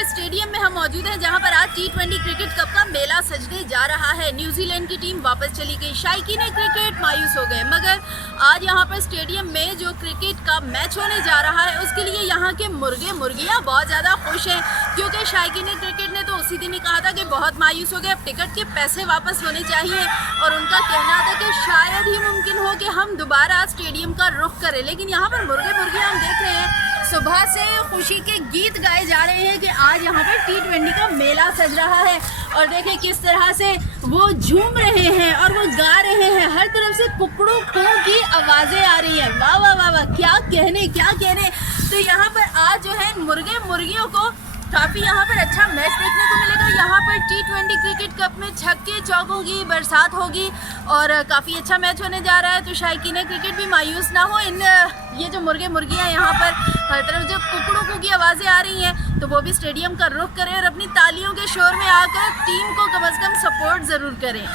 के स्टेडियम में हम मौजूद हैं जहां पर आज T20 क्रिकेट कप का मेला सजने जा रहा है। न्यूजीलैंड की टीम वापस चली गई, शाइकीने क्रिकेट मायूस हो गए, मगर आज यहां पर स्टेडियम में जो क्रिकेट का मैच होने जा रहा है उसके लिए यहां के मुर्गे मुर्गियां बहुत ज़्यादा खुश हैं, क्योंकि शाइकीने क्रिकेट ने तो उसी दिन ही कहा था कि बहुत मायूस हो गए, अब टिकट के पैसे वापस होने चाहिए। और उनका कहना था कि शायद ही मुमकिन हो कि हम दोबारा स्टेडियम का रुख करें, लेकिन यहाँ पर मुर्गे मुर्गियां हम देख रहे हैं सुबह से खुशी के गीत गाए जा रहे हैं कि आज यहाँ पर T20 का मेला सज रहा है। और देखें किस तरह से वो झूम रहे हैं और वो गा रहे हैं, हर तरफ से कुकड़ू कू की आवाज़ें आ रही हैं। वाह वाह वाह वाह, क्या कहने। तो यहाँ पर आज जो है मुर्गे मुर्गियों को काफ़ी यहाँ पर अच्छा मैच देखने को मिलेगा। यहाँ पर T20 क्रिकेट कप में छक्के चौकों की बरसात होगी और काफ़ी अच्छा मैच होने जा रहा है। तो शायकीने क्रिकेट भी मायूस ना हो, ये जो मुर्गे मुर्गियाँ यहाँ पर हर तरफ जो कुकड़ों की आवाज़ें आ रही हैं, तो वो भी स्टेडियम का रुख करें और अपनी तालियों के शोर में आकर टीम को कम से कम सपोर्ट ज़रूर करें।